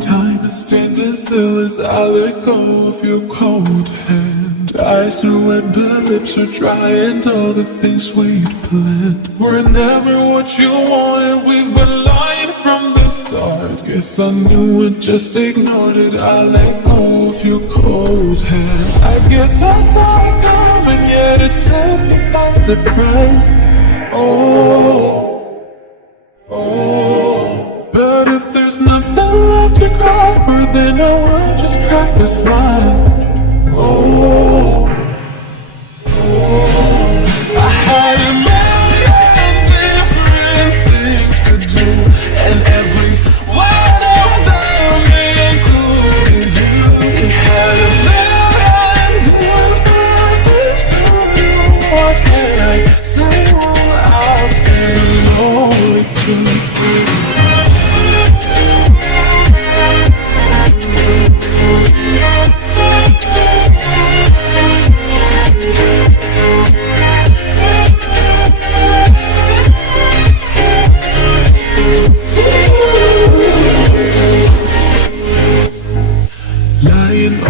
Time is standing still as I let go of your cold hand. Eyes are wet but lips are dry, and all the things we'd planned were never what you wanted. We've been lying from the start. Guess I knew it, just ignored it. I let go of your cold hand. I guess I saw it coming, yet it took me by surprise. But if there's nothing left to cry for, then I will just crack a smile. I had a million different things to do, and every one of them included you. We had a million different things to do. What can I say when I feel only too good?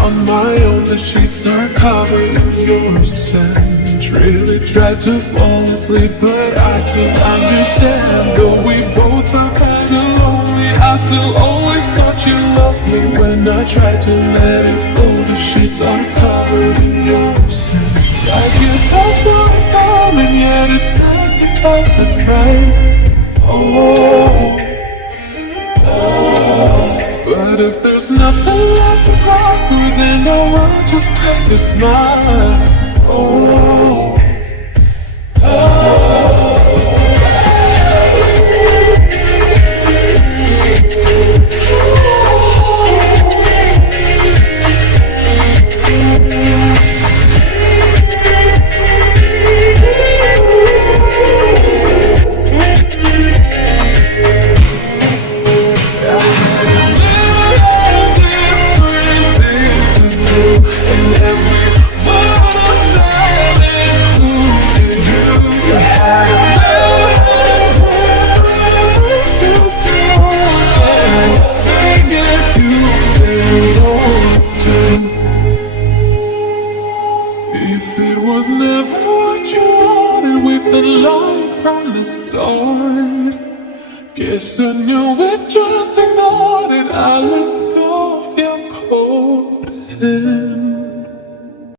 On my own, the sheets are covered in your scent. Really tried to fall asleep, but I can't understand. Though we both are kinda lonely, I still always thought you loved me. When I tried to let it go, the sheets are covered in your scent. I guess I saw it coming, yet it took me by surprise. But if there's nothing left to cry for, then I will just crack a smile. If it was never what you wanted, we've been lying from the start. Guess I knew it, just ignored it. I let go of your cold hand.